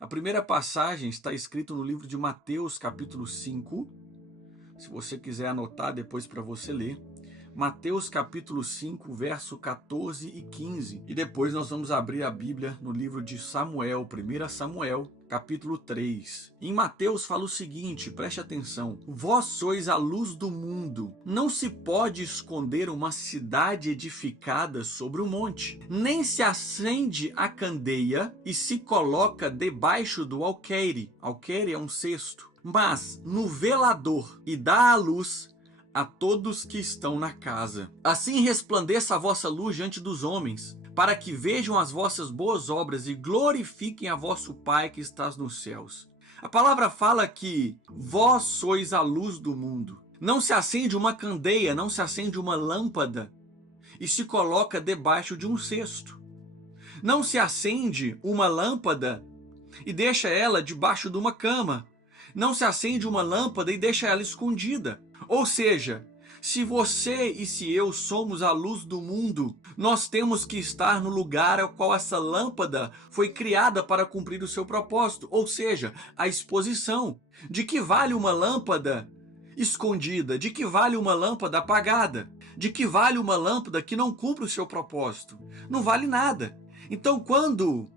A primeira passagem está escrita no livro de Mateus, capítulo 5. Se você quiser anotar depois para você ler. Mateus capítulo 5, verso 14 e 15. E depois nós vamos abrir a Bíblia no livro de Samuel, 1 Samuel, capítulo 3. Em Mateus fala o seguinte, preste atenção. Vós sois a luz do mundo. Não se pode esconder uma cidade edificada sobre um monte. Nem se acende a candeia e se coloca debaixo do alqueire. Alqueire é um cesto. Mas no velador e dá a luz a todos que estão na casa. Assim resplandeça a vossa luz diante dos homens, para que vejam as vossas boas obras e glorifiquem a vosso Pai que estás nos céus. A palavra fala que vós sois a luz do mundo. Não se acende uma candeia, não se acende uma lâmpada e se coloca debaixo de um cesto. Não se acende uma lâmpada e deixa ela debaixo de uma cama. Não se acende uma lâmpada e deixa ela escondida. Ou seja, se você e se eu somos a luz do mundo, nós temos que estar no lugar ao qual essa lâmpada foi criada para cumprir o seu propósito, ou seja, a exposição. De que vale uma lâmpada escondida? De que vale uma lâmpada apagada? De que vale uma lâmpada que não cumpre o seu propósito? Não vale nada. Então, quando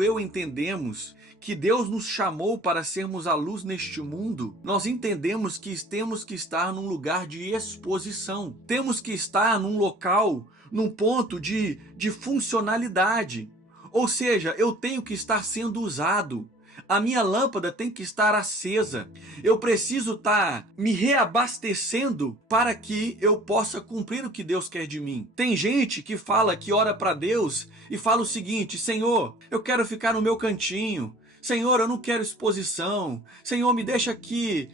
eu entendemos que Deus nos chamou para sermos a luz neste mundo, nós entendemos que temos que estar num lugar de exposição. Temos que estar num local, num ponto de funcionalidade. Ou seja, eu tenho que estar sendo usado. A minha lâmpada tem que estar acesa. Eu preciso estar me reabastecendo para que eu possa cumprir o que Deus quer de mim. Tem gente que fala, que ora para Deus e fala o seguinte: Senhor, eu quero ficar no meu cantinho. Senhor, eu não quero exposição. Senhor, me deixa aqui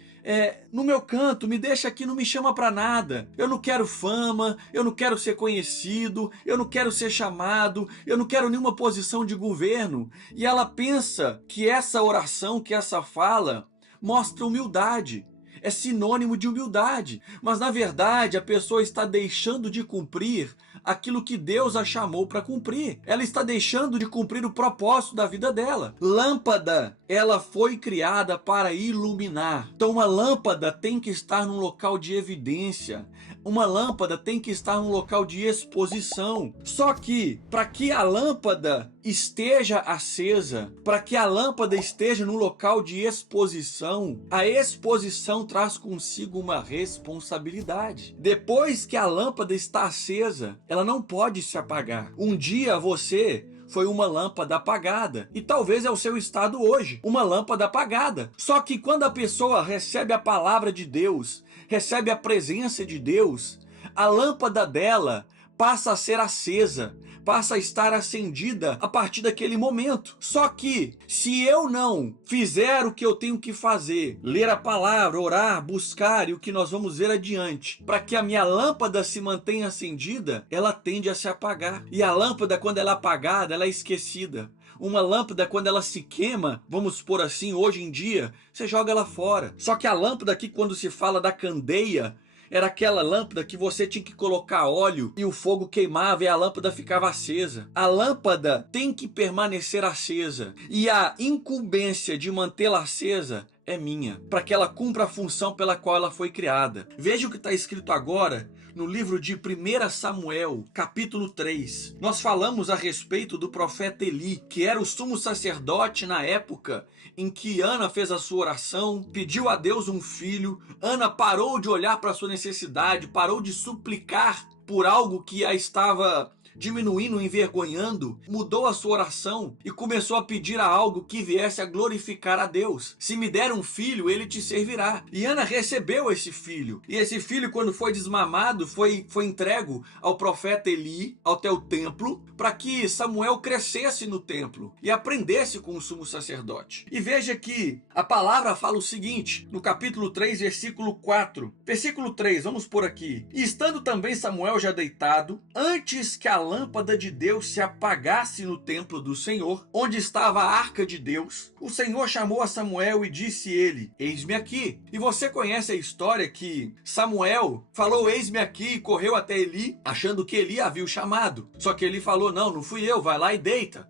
no meu canto, me deixa aqui, não me chama para nada. Eu não quero fama, eu não quero ser conhecido, eu não quero ser chamado, eu não quero nenhuma posição de governo. E ela pensa que essa oração, que essa fala, mostra humildade. É sinônimo de humildade, mas na verdade a pessoa está deixando de cumprir aquilo que Deus a chamou para cumprir. Ela está deixando de cumprir o propósito da vida dela. Lâmpada, ela foi criada para iluminar. Então uma lâmpada tem que estar num local de evidência. Uma lâmpada tem que estar num local de exposição. Só que para que a lâmpada esteja acesa, para que a lâmpada esteja no local de exposição, a exposição traz consigo uma responsabilidade. Depois que a lâmpada está acesa, ela não pode se apagar. Um dia você foi uma lâmpada apagada, e talvez é o seu estado hoje, uma lâmpada apagada. Só que quando a pessoa recebe a palavra de Deus, recebe a presença de Deus, a lâmpada dela passa a ser acesa, passa a estar acendida a partir daquele momento. Só que, se eu não fizer o que eu tenho que fazer, ler a palavra, orar, buscar, e o que nós vamos ver adiante, para que a minha lâmpada se mantenha acendida, ela tende a se apagar. E a lâmpada, quando ela é apagada, ela é esquecida. Uma lâmpada, quando ela se queima, vamos pôr assim, hoje em dia, você joga ela fora. Só que a lâmpada aqui, quando se fala da candeia, era aquela lâmpada que você tinha que colocar óleo e o fogo queimava e a lâmpada ficava acesa. A lâmpada tem que permanecer acesa e a incumbência de mantê-la acesa é minha, para que ela cumpra a função pela qual ela foi criada. Veja o que está escrito agora no livro de 1 Samuel, capítulo 3. Nós falamos a respeito do profeta Eli, que era o sumo sacerdote na época em que Ana fez a sua oração, pediu a Deus um filho. Ana parou de olhar para a sua necessidade, parou de suplicar por algo que a estava diminuindo, envergonhando, mudou a sua oração e começou a pedir a algo que viesse a glorificar a Deus. Se me der um filho, ele te servirá. E Ana recebeu esse filho. E esse filho, quando foi desmamado, foi entregue ao profeta Eli, até o templo, para que Samuel crescesse no templo e aprendesse com o sumo sacerdote. E veja que a palavra fala o seguinte, no capítulo 3, versículo 4. Versículo 3, vamos por aqui. E estando também Samuel já deitado, antes que a lâmpada de Deus se apagasse no templo do Senhor, onde estava a arca de Deus, o Senhor chamou a Samuel e disse ele: eis-me aqui. E você conhece a história que Samuel falou eis-me aqui e correu até Eli, achando que Eli havia o chamado. Só que Eli falou: não fui eu, vai lá e deita.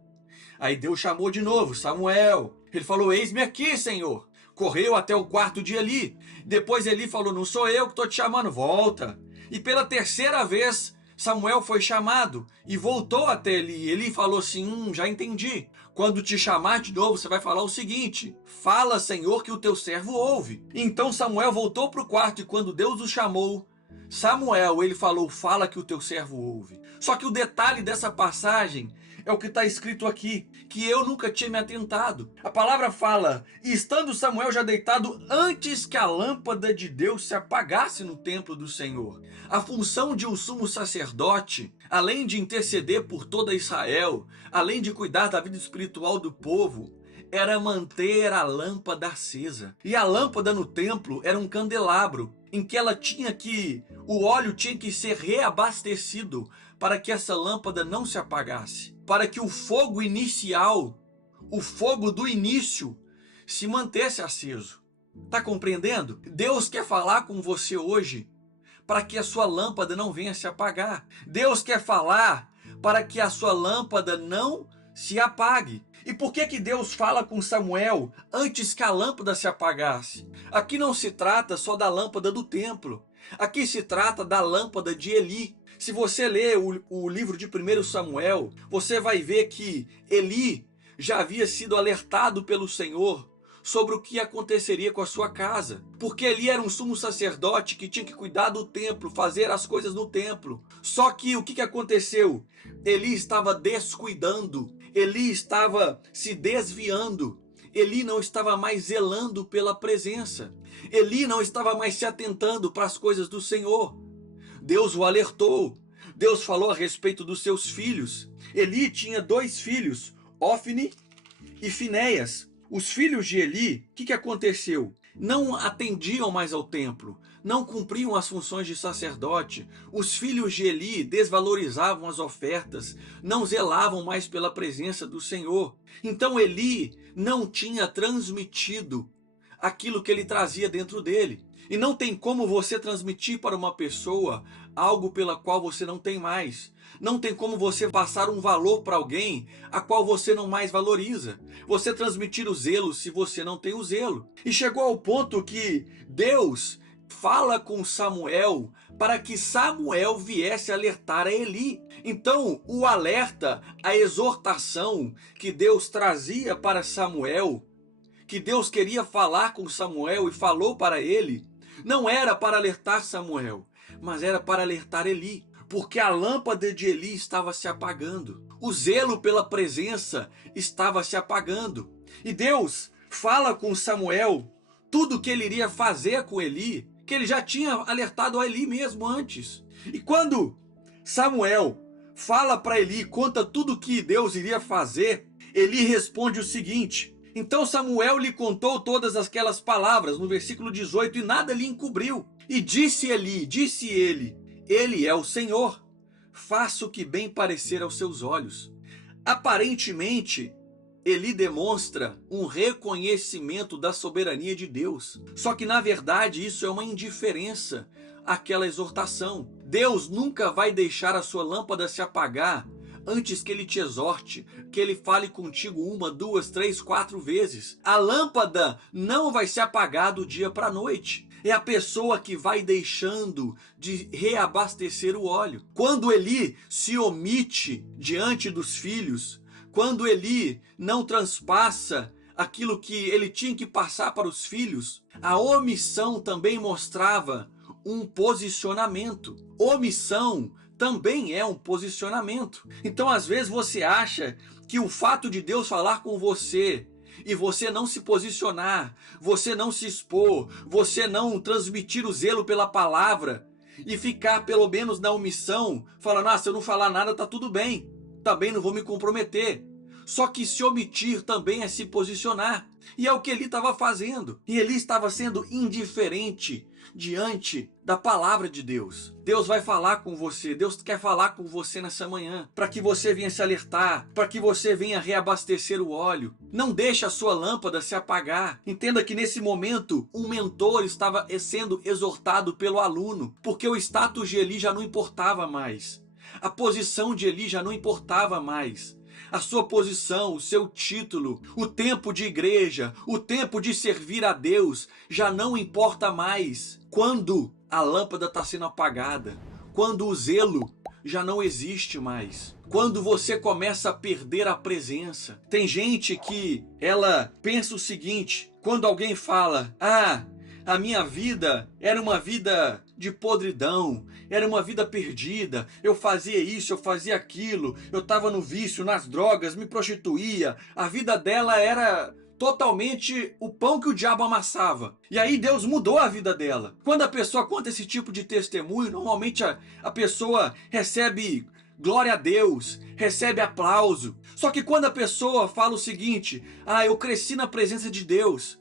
Aí Deus chamou de novo, Samuel. Ele falou, eis-me aqui, Senhor. Correu até o quarto de Eli. Depois Eli falou, não sou eu que estou te chamando, volta. E pela terceira vez, Samuel foi chamado e voltou até Eli. Eli falou assim, já entendi. Quando te chamar de novo, você vai falar o seguinte, fala, Senhor, que o teu servo ouve. Então Samuel voltou para o quarto e quando Deus o chamou, Samuel, ele falou, fala que o teu servo ouve. Só que o detalhe dessa passagem é o que está escrito aqui, que eu nunca tinha me atentado. A palavra fala, e estando Samuel já deitado antes que a lâmpada de Deus se apagasse no templo do Senhor. A função de um sumo sacerdote, além de interceder por toda Israel, além de cuidar da vida espiritual do povo, era manter a lâmpada acesa. E a lâmpada no templo era um candelabro, em que o óleo tinha que ser reabastecido para que essa lâmpada não se apagasse, para que o fogo inicial, o fogo do início, se mantesse aceso. Tá compreendendo? Deus quer falar com você hoje para que a sua lâmpada não venha se apagar. Deus quer falar para que a sua lâmpada não se apague. E por que Deus fala com Samuel antes que a lâmpada se apagasse? Aqui não se trata só da lâmpada do templo. Aqui se trata da lâmpada de Eli. Se você ler o livro de 1 Samuel, você vai ver que Eli já havia sido alertado pelo Senhor sobre o que aconteceria com a sua casa. Porque Eli era um sumo sacerdote que tinha que cuidar do templo, fazer as coisas no templo. Só que o que aconteceu? Eli estava descuidando, Eli estava se desviando, Eli não estava mais zelando pela presença, Eli não estava mais se atentando para as coisas do Senhor. Deus o alertou, Deus falou a respeito dos seus filhos. Eli tinha 2 filhos, Ofni e Finéias. Os filhos de Eli, o que aconteceu? Não atendiam mais ao templo, não cumpriam as funções de sacerdote. Os filhos de Eli desvalorizavam as ofertas, não zelavam mais pela presença do Senhor. Então Eli não tinha transmitido aquilo que ele trazia dentro dele. E não tem como você transmitir para uma pessoa algo pela qual você não tem mais. Não tem como você passar um valor para alguém a qual você não mais valoriza. Você transmitir o zelo se você não tem o zelo. E chegou ao ponto que Deus fala com Samuel para que Samuel viesse alertar a Eli. Então o alerta, a exortação que Deus trazia para Samuel, que Deus queria falar com Samuel e falou para ele, não era para alertar Samuel, mas era para alertar Eli, porque a lâmpada de Eli estava se apagando, o zelo pela presença estava se apagando. E Deus fala com Samuel tudo o que ele iria fazer com Eli, que ele já tinha alertado a Eli mesmo antes. E quando Samuel fala para Eli, conta tudo o que Deus iria fazer, Eli responde o seguinte: então Samuel lhe contou todas aquelas palavras, no versículo 18, e nada lhe encobriu. E disse ele, ele é o Senhor, faça o que bem parecer aos seus olhos. Aparentemente, Eli demonstra um reconhecimento da soberania de Deus. Só que na verdade isso é uma indiferença àquela exortação. Deus nunca vai deixar a sua lâmpada se apagar antes que ele te exorte, que ele fale contigo 1, 2, 3, 4 vezes. A lâmpada não vai se apagar do dia para a noite. É a pessoa que vai deixando de reabastecer o óleo. Quando Eli se omite diante dos filhos, quando Eli não transpassa aquilo que ele tinha que passar para os filhos, a omissão também mostrava um posicionamento. Omissão também é um posicionamento. Então às vezes você acha que o fato de Deus falar com você e você não se posicionar, você não se expor, você não transmitir o zelo pela palavra e ficar pelo menos na omissão, falando, se eu não falar nada tá tudo bem, também não vou me comprometer. Só que se omitir também é se posicionar. E é o que ele estava fazendo. E ele estava sendo indiferente diante da palavra de Deus. Deus vai falar com você. Deus quer falar com você nessa manhã. Para que você venha se alertar. Para que você venha reabastecer o óleo. Não deixe a sua lâmpada se apagar. Entenda que nesse momento um mentor estava sendo exortado pelo aluno. Porque o status de Eli já não importava mais. A posição de Eli já não importava mais. a sua posição, o seu título, o tempo de igreja, o tempo de servir a Deus já não importa mais. Quando a lâmpada está sendo apagada, quando o zelo já não existe mais, quando você começa a perder a presença. Tem gente que ela pensa o seguinte, quando alguém fala, a minha vida era uma vida de podridão, era uma vida perdida, eu fazia isso, eu fazia aquilo, eu estava no vício, nas drogas, me prostituía, a vida dela era totalmente o pão que o diabo amassava. E aí Deus mudou a vida dela. Quando a pessoa conta esse tipo de testemunho, normalmente a pessoa recebe glória a Deus, recebe aplauso. Só que quando a pessoa fala o seguinte, eu cresci na presença de Deus,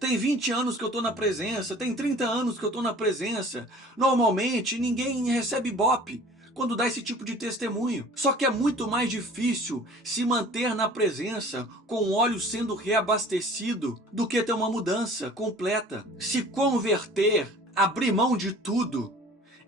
tem 20 anos que eu estou na presença, tem 30 anos que eu estou na presença, normalmente ninguém recebe ibope quando dá esse tipo de testemunho. Só que é muito mais difícil se manter na presença com o óleo sendo reabastecido do que ter uma mudança completa. Se converter, abrir mão de tudo,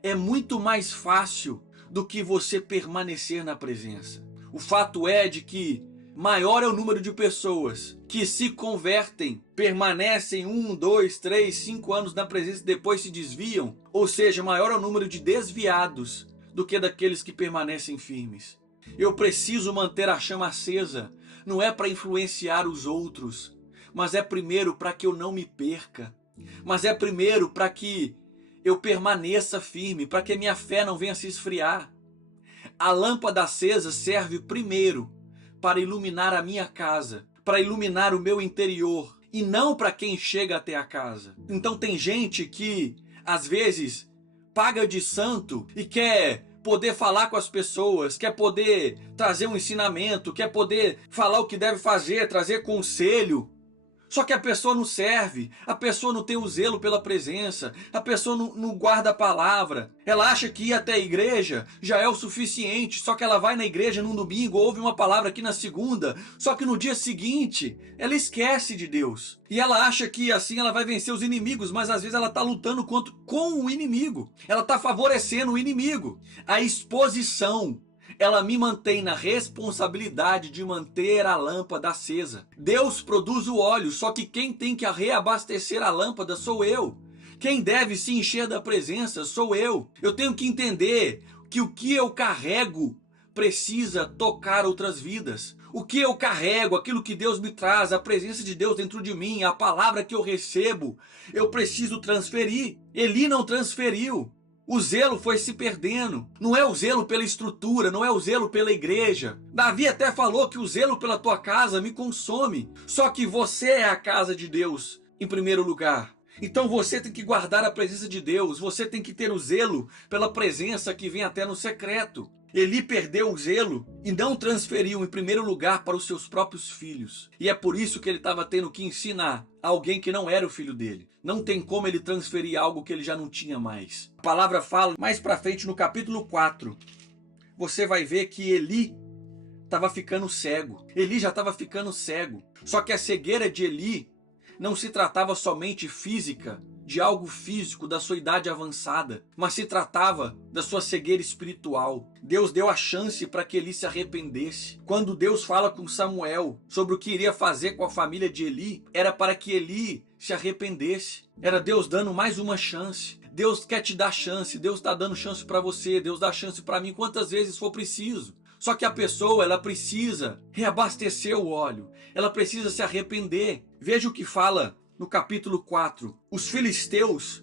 é muito mais fácil do que você permanecer na presença. O fato é de que maior é o número de pessoas que se convertem, permanecem 1, 2, 3, 5 anos na presença e depois se desviam. Ou seja, maior é o número de desviados do que daqueles que permanecem firmes. Eu preciso manter a chama acesa. Não é para influenciar os outros, mas é primeiro para que eu não me perca. Mas é primeiro para que eu permaneça firme, para que a minha fé não venha se esfriar. A lâmpada acesa serve primeiro para iluminar a minha casa, para iluminar o meu interior, e não para quem chega até a casa. Então tem gente que, às vezes, paga de santo e quer poder falar com as pessoas, quer poder trazer um ensinamento, quer poder falar o que deve fazer, trazer conselho. Só que a pessoa não serve, a pessoa não tem o zelo pela presença, a pessoa não guarda a palavra. Ela acha que ir até a igreja já é o suficiente, só que ela vai na igreja num domingo, ouve uma palavra aqui na segunda, só que no dia seguinte ela esquece de Deus. E ela acha que assim ela vai vencer os inimigos, mas às vezes ela está lutando com o inimigo, ela está favorecendo o inimigo. A exposição, ela me mantém na responsabilidade de manter a lâmpada acesa. Deus produz o óleo, só que quem tem que reabastecer a lâmpada sou eu. Quem deve se encher da presença sou eu. Eu tenho que entender que o que eu carrego precisa tocar outras vidas. O que eu carrego, aquilo que Deus me traz, a presença de Deus dentro de mim, a palavra que eu recebo, eu preciso transferir. Eli não transferiu. O zelo foi se perdendo. Não é o zelo pela estrutura, não é o zelo pela igreja. Davi até falou que o zelo pela tua casa me consome. Só que você é a casa de Deus em primeiro lugar. Então você tem que guardar a presença de Deus. Você tem que ter o zelo pela presença que vem até no secreto. Eli perdeu o zelo e não transferiu em primeiro lugar para os seus próprios filhos. E é por isso que ele estava tendo que ensinar alguém que não era o filho dele. Não tem como ele transferir algo que ele já não tinha mais. A palavra fala mais para frente no capítulo 4. Você vai ver que Eli estava ficando cego. Eli já estava ficando cego. Só que a cegueira de Eli não se tratava somente física, de algo físico, da sua idade avançada, mas se tratava da sua cegueira espiritual. Deus deu a chance para que Eli se arrependesse. Quando Deus fala com Samuel sobre o que iria fazer com a família de Eli, era para que Eli se arrependesse. Era Deus dando mais uma chance. Deus quer te dar chance, Deus está dando chance para você, Deus dá chance para mim quantas vezes for preciso. Só que a pessoa, ela precisa reabastecer o óleo, ela precisa se arrepender. Veja o que fala no capítulo 4. Os filisteus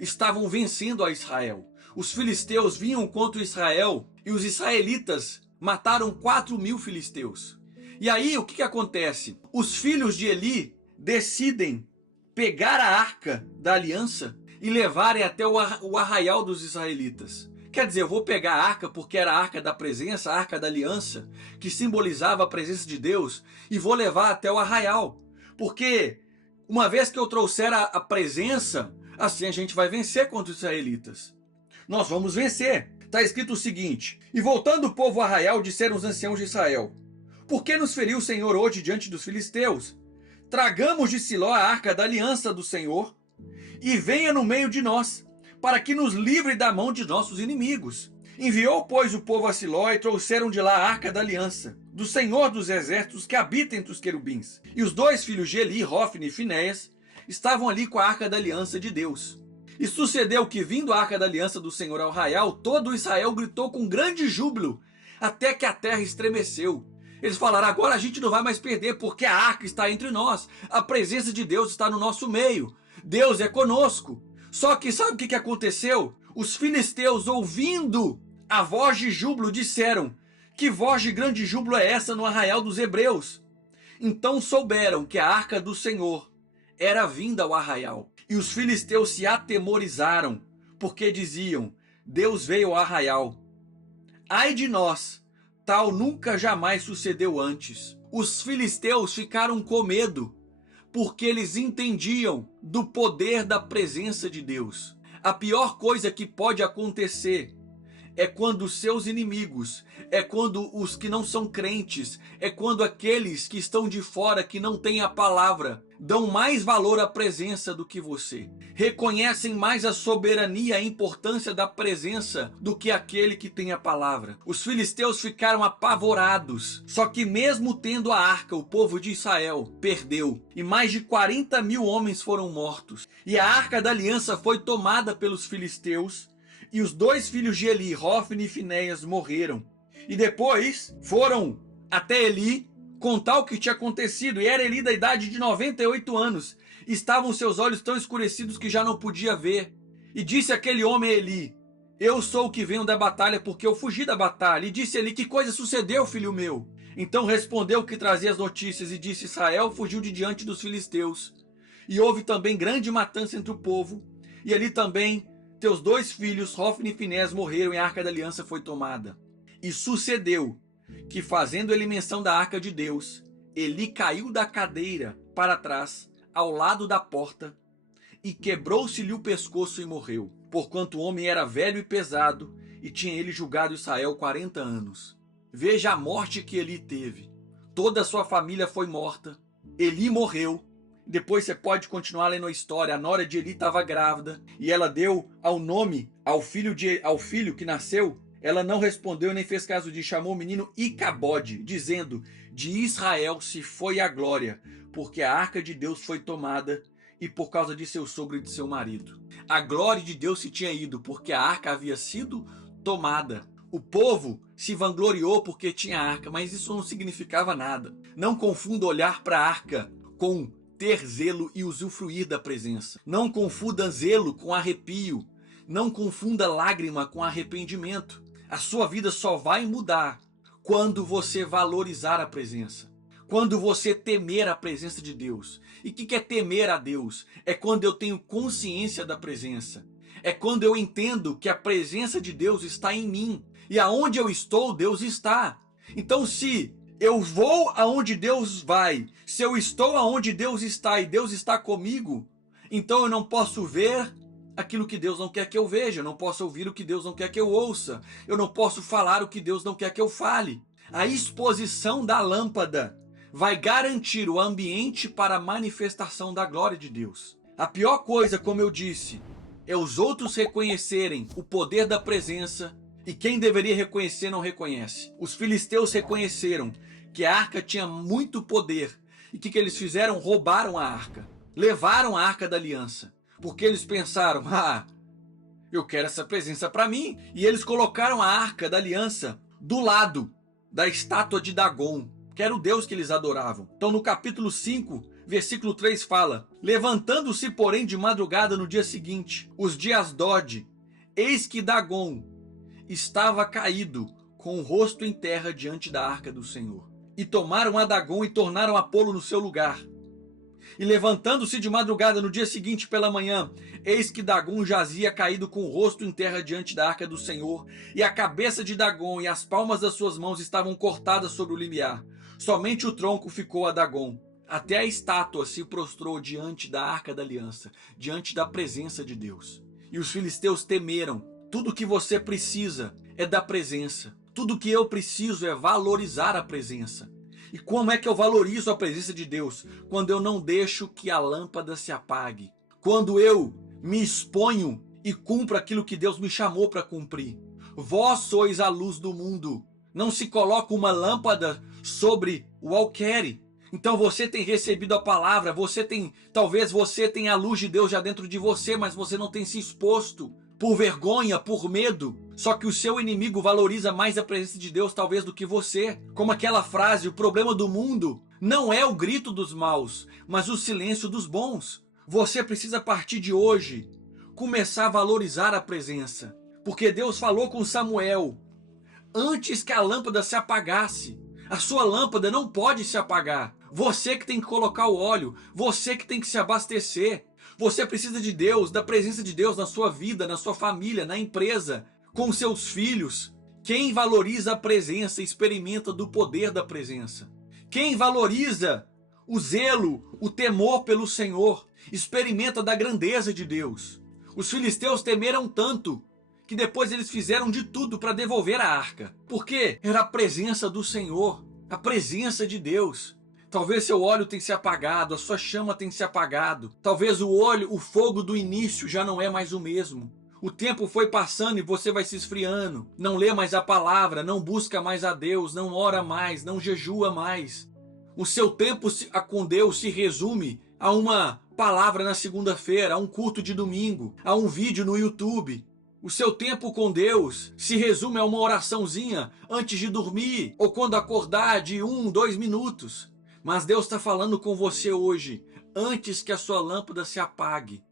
estavam vencendo a Israel. Os filisteus vinham contra Israel e os israelitas mataram 4.000 filisteus. E aí o que acontece? Os filhos de Eli decidem pegar a arca da aliança e levarem até o arraial dos israelitas. Quer dizer, eu vou pegar a arca porque era a arca da presença, a arca da aliança, que simbolizava a presença de Deus, e vou levar até o arraial. Porque uma vez que eu trouxer a presença, assim a gente vai vencer contra os israelitas. Nós vamos vencer. Está escrito o seguinte: e voltando o povo ao arraial, disseram os anciãos de Israel: por que nos feriu o Senhor hoje diante dos filisteus? Tragamos de Siló a arca da aliança do Senhor, e venha no meio de nós, para que nos livre da mão de nossos inimigos. Enviou, pois, o povo a Siló e trouxeram de lá a arca da aliança, do Senhor dos exércitos que habita entre os querubins. E os dois filhos de Eli, Hofni e Finéias, estavam ali com a arca da aliança de Deus. E sucedeu que, vindo a arca da aliança do Senhor ao arraial, todo Israel gritou com grande júbilo, até que a terra estremeceu. Eles falaram: agora a gente não vai mais perder, porque a arca está entre nós, a presença de Deus está no nosso meio, Deus é conosco. Só que sabe o que aconteceu? Os filisteus, ouvindo a voz de júbilo, disseram: que voz de grande júbilo é essa no arraial dos hebreus? Então souberam que a arca do Senhor era vinda ao arraial. E os filisteus se atemorizaram, porque diziam: Deus veio ao arraial. Ai de nós, tal nunca jamais sucedeu antes. Os filisteus ficaram com medo, porque eles entendiam do poder da presença de Deus. A pior coisa que pode acontecer é quando os seus inimigos, é quando os que não são crentes, é quando aqueles que estão de fora, que não têm a palavra, dão mais valor à presença do que você. Reconhecem mais a soberania, a importância da presença do que aquele que tem a palavra. Os filisteus ficaram apavorados. Só que mesmo tendo a arca, o povo de Israel perdeu. E mais de 40 mil homens foram mortos. E a arca da aliança foi tomada pelos filisteus. E os dois filhos de Eli, Hofni e Finéias, morreram. E depois foram até Eli contar o que tinha acontecido. E era Eli da idade de 98 anos. Estavam seus olhos tão escurecidos que já não podia ver. E disse aquele homem a Eli: eu sou o que venho da batalha, porque eu fugi da batalha. E disse Eli: que coisa sucedeu, filho meu? Então respondeu o que trazia as notícias e disse: Israel fugiu de diante dos filisteus. E houve também grande matança entre o povo. E ali também teus dois filhos, Hofni e Finéias, morreram e a arca da aliança foi tomada. E sucedeu que, fazendo ele menção da arca de Deus, Eli caiu da cadeira para trás, ao lado da porta, e quebrou-se-lhe o pescoço e morreu, porquanto o homem era velho e pesado, e tinha ele julgado Israel 40 anos. Veja a morte que Eli teve. Toda a sua família foi morta. Eli morreu. Depois você pode continuar lendo a história. A nora de Eli estava grávida e ela deu ao nome ao filho que nasceu. Ela não respondeu nem fez caso disso. Chamou o menino Icabode, dizendo: de Israel se foi a glória, porque a arca de Deus foi tomada e por causa de seu sogro e de seu marido. A glória de Deus se tinha ido porque a arca havia sido tomada. O povo se vangloriou porque tinha arca, mas isso não significava nada. Não confunda olhar para a arca com ter zelo e usufruir da presença. Não confunda zelo com arrepio. Não confunda lágrima com arrependimento. A sua vida só vai mudar quando você valorizar a presença. Quando você temer a presença de Deus. E o que é temer a Deus? É quando eu tenho consciência da presença. É quando eu entendo que a presença de Deus está em mim. E aonde eu estou, Deus está. Então, se eu vou aonde Deus vai, se eu estou aonde Deus está e Deus está comigo, então eu não posso ver aquilo que Deus não quer que eu veja, eu não posso ouvir o que Deus não quer que eu ouça, eu não posso falar o que Deus não quer que eu fale. A exposição da lâmpada vai garantir o ambiente para a manifestação da glória de Deus. A pior coisa, como eu disse, é os outros reconhecerem o poder da presença e quem deveria reconhecer não reconhece. Os filisteus reconheceram que a arca tinha muito poder. E o que eles fizeram? Roubaram a arca. Levaram a arca da aliança. Porque eles pensaram: eu quero essa presença para mim. E eles colocaram a arca da aliança do lado da estátua de Dagon, que era o Deus que eles adoravam. Então no capítulo 5, versículo 3 fala: levantando-se porém de madrugada no dia seguinte, os de Asdod, eis que Dagon estava caído com o rosto em terra diante da arca do Senhor. E tomaram a Dagon e tornaram a pô-lo no seu lugar. E levantando-se de madrugada no dia seguinte pela manhã, eis que Dagon jazia caído com o rosto em terra diante da arca do Senhor, e a cabeça de Dagon e as palmas das suas mãos estavam cortadas sobre o limiar. Somente o tronco ficou a Dagon. Até a estátua se prostrou diante da arca da aliança, diante da presença de Deus. E os filisteus temeram. Tudo que você precisa é da presença. Tudo que eu preciso é valorizar a presença. E como é que eu valorizo a presença de Deus? Quando eu não deixo que a lâmpada se apague. Quando eu me exponho e cumpro aquilo que Deus me chamou para cumprir. Vós sois a luz do mundo. Não se coloca uma lâmpada sobre o alqueire. Então você tem recebido a palavra, talvez você tenha a luz de Deus já dentro de você, mas você não tem se exposto por vergonha, por medo. Só que o seu inimigo valoriza mais a presença de Deus talvez do que você. Como aquela frase, o problema do mundo não é o grito dos maus, mas o silêncio dos bons. Você precisa a partir de hoje começar a valorizar a presença. Porque Deus falou com Samuel, antes que a lâmpada se apagasse. A sua lâmpada não pode se apagar. Você que tem que colocar o óleo, você que tem que se abastecer. Você precisa de Deus, da presença de Deus na sua vida, na sua família, na empresa, com seus filhos. Quem valoriza a presença experimenta do poder da presença. Quem valoriza o zelo, o temor pelo Senhor, experimenta da grandeza de Deus. Os filisteus temeram tanto que depois eles fizeram de tudo para devolver a arca. Porque era a presença do Senhor, a presença de Deus. Talvez seu óleo tenha se apagado, a sua chama tenha se apagado. Talvez o fogo do início já não é mais o mesmo. O tempo foi passando e você vai se esfriando. Não lê mais a palavra, não busca mais a Deus, não ora mais, não jejua mais. O seu tempo com Deus se resume a uma palavra na segunda-feira, a um culto de domingo, a um vídeo no YouTube. O seu tempo com Deus se resume a uma oraçãozinha antes de dormir ou quando acordar de 2 minutos. Mas Deus está falando com você hoje, antes que a sua lâmpada se apague.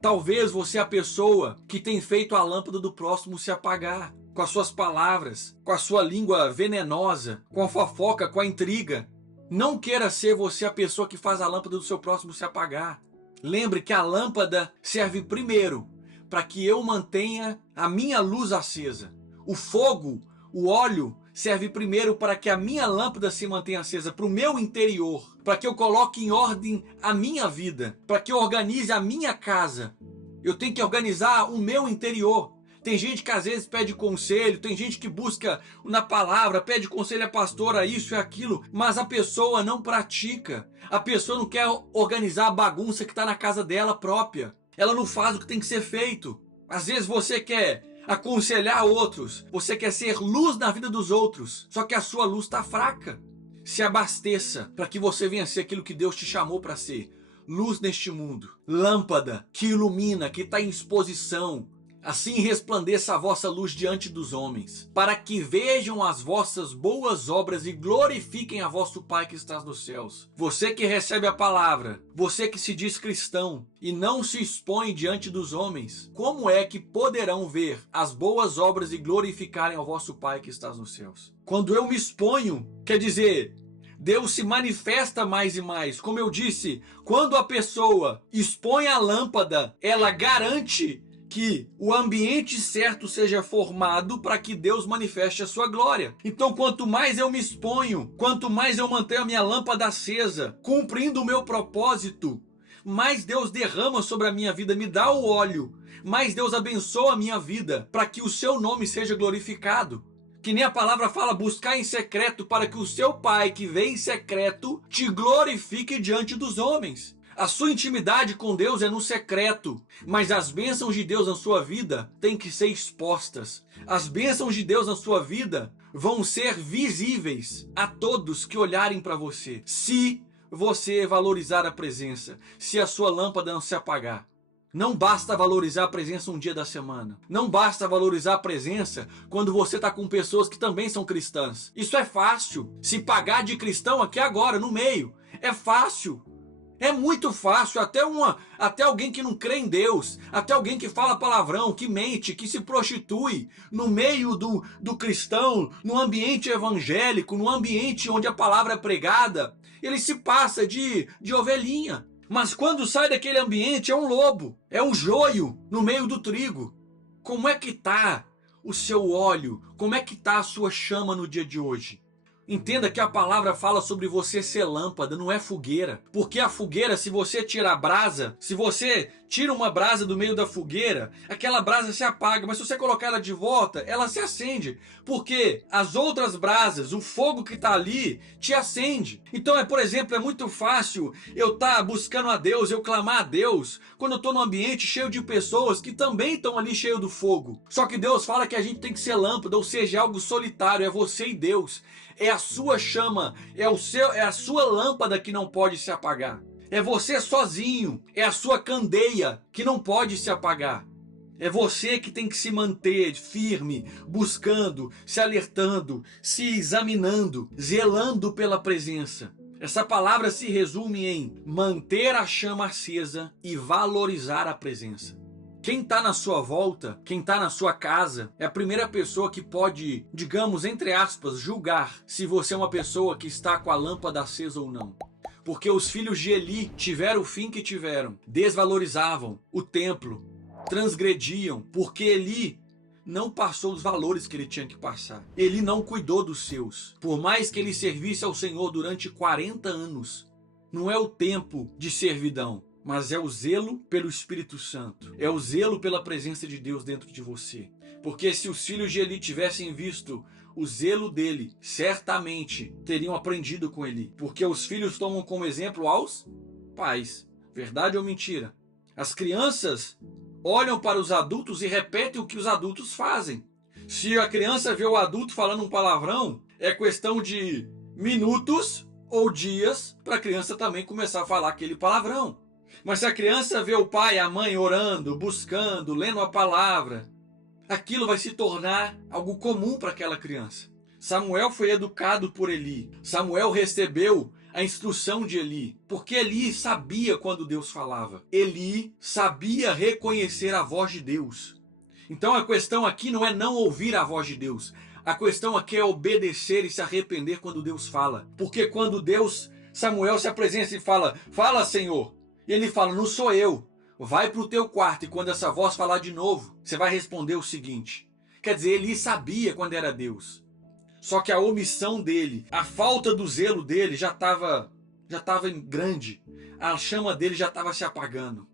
Talvez você é a pessoa que tem feito a lâmpada do próximo se apagar, com as suas palavras, com a sua língua venenosa, com a fofoca, com a intriga. Não queira ser você a pessoa que faz a lâmpada do seu próximo se apagar. Lembre que a lâmpada serve primeiro para que eu mantenha a minha luz acesa. O fogo, o óleo, serve primeiro para que a minha lâmpada se mantenha acesa, para o meu interior, para que eu coloque em ordem a minha vida, para que eu organize a minha casa. Eu tenho que organizar o meu interior. Tem gente que às vezes pede conselho, tem gente que busca na palavra, pede conselho a pastora, isso e aquilo, mas a pessoa não pratica. A pessoa não quer organizar a bagunça que está na casa dela própria. Ela não faz o que tem que ser feito. Às vezes você quer aconselhar outros, você quer ser luz na vida dos outros, só que a sua luz está fraca. Se abasteça para que você venha ser aquilo que Deus te chamou para ser. Luz neste mundo, lâmpada que ilumina, que está em exposição. Assim resplandeça a vossa luz diante dos homens, para que vejam as vossas boas obras e glorifiquem a vosso Pai que está nos céus. Você que recebe a palavra, você que se diz cristão e não se expõe diante dos homens, como é que poderão ver as boas obras e glorificarem ao vosso Pai que está nos céus? Quando eu me exponho, quer dizer, Deus se manifesta mais e mais. Como eu disse, quando a pessoa expõe a lâmpada, ela garante que o ambiente certo seja formado para que Deus manifeste a sua glória. Então, quanto mais eu me exponho, quanto mais eu mantenho a minha lâmpada acesa, cumprindo o meu propósito, mais Deus derrama sobre a minha vida, me dá o óleo, mais Deus abençoa a minha vida, para que o seu nome seja glorificado. Que nem a palavra fala, buscar em secreto, para que o seu Pai que vem em secreto te glorifique diante dos homens. A sua intimidade com Deus é no secreto, mas as bênçãos de Deus na sua vida têm que ser expostas. As bênçãos de Deus na sua vida vão ser visíveis a todos que olharem para você, se você valorizar a presença, se a sua lâmpada não se apagar. Não basta valorizar a presença um dia da semana. Não basta valorizar a presença quando você está com pessoas que também são cristãs. Isso é fácil. Se pagar de cristão aqui agora, no meio, é fácil. É muito fácil, até alguém que não crê em Deus, até alguém que fala palavrão, que mente, que se prostitui no meio do cristão, no ambiente evangélico, no ambiente onde a palavra é pregada, ele se passa de ovelhinha. Mas quando sai daquele ambiente é um lobo, é um joio no meio do trigo. Como é que está o seu óleo? Como é que está a sua chama no dia de hoje? Entenda que a palavra fala sobre você ser lâmpada, não é fogueira. Porque a fogueira, se você tirar a brasa, se você tira uma brasa do meio da fogueira, aquela brasa se apaga, mas se você colocar ela de volta, ela se acende, porque as outras brasas, o fogo que está ali, te acende. Então, por exemplo, é muito fácil eu estar buscando a Deus, eu clamar a Deus, quando eu estou num ambiente cheio de pessoas que também estão ali cheio do fogo. Só que Deus fala que a gente tem que ser lâmpada, ou seja, algo solitário, é você e Deus. É a sua chama, é a sua lâmpada que não pode se apagar. É você sozinho, é a sua candeia que não pode se apagar. É você que tem que se manter firme, buscando, se alertando, se examinando, zelando pela presença. Essa palavra se resume em manter a chama acesa e valorizar a presença. Quem está na sua volta, quem está na sua casa, é a primeira pessoa que pode, digamos, entre aspas, julgar se você é uma pessoa que está com a lâmpada acesa ou não. Porque os filhos de Eli tiveram o fim que tiveram, desvalorizavam o templo, transgrediam, porque Eli não passou os valores que ele tinha que passar. Ele não cuidou dos seus. Por mais que ele servisse ao Senhor durante 40 anos, não é o tempo de servidão, mas é o zelo pelo Espírito Santo. É o zelo pela presença de Deus dentro de você. Porque se os filhos de Eli tivessem visto o zelo dele, certamente teriam aprendido com Eli. Porque os filhos tomam como exemplo aos pais. Verdade ou mentira? As crianças olham para os adultos e repetem o que os adultos fazem. Se a criança vê o adulto falando um palavrão, é questão de minutos ou dias para a criança também começar a falar aquele palavrão. Mas se a criança vê o pai e a mãe orando, buscando, lendo a palavra, aquilo vai se tornar algo comum para aquela criança. Samuel foi educado por Eli. Samuel recebeu a instrução de Eli, porque Eli sabia quando Deus falava. Eli sabia reconhecer a voz de Deus. Então a questão aqui não é não ouvir a voz de Deus. A questão aqui é obedecer e se arrepender quando Deus fala. Porque quando Samuel se apresenta e fala, fala Senhor, e ele fala, não sou eu. Vai para o teu quarto e quando essa voz falar de novo, você vai responder o seguinte. Quer dizer, Eli sabia quando era Deus. Só que a omissão dele, a falta do zelo dele já estava grande. A chama dele já estava se apagando.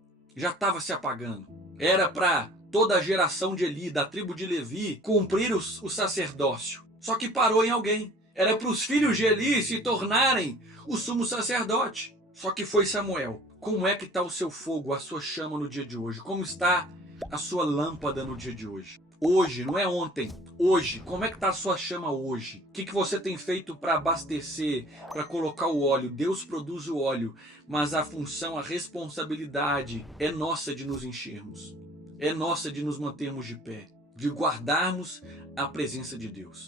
Era para toda a geração de Eli, da tribo de Levi, cumprir o sacerdócio. Só que parou em alguém. Era para os filhos de Eli se tornarem o sumo sacerdote. Só que foi Samuel. Como é que está o seu fogo, a sua chama no dia de hoje? Como está a sua lâmpada no dia de hoje? Hoje, não é ontem. Hoje, como é que está a sua chama hoje? O que você tem feito para abastecer, para colocar o óleo? Deus produz o óleo, mas a função, a responsabilidade é nossa de nos enchermos. É nossa de nos mantermos de pé, de guardarmos a presença de Deus.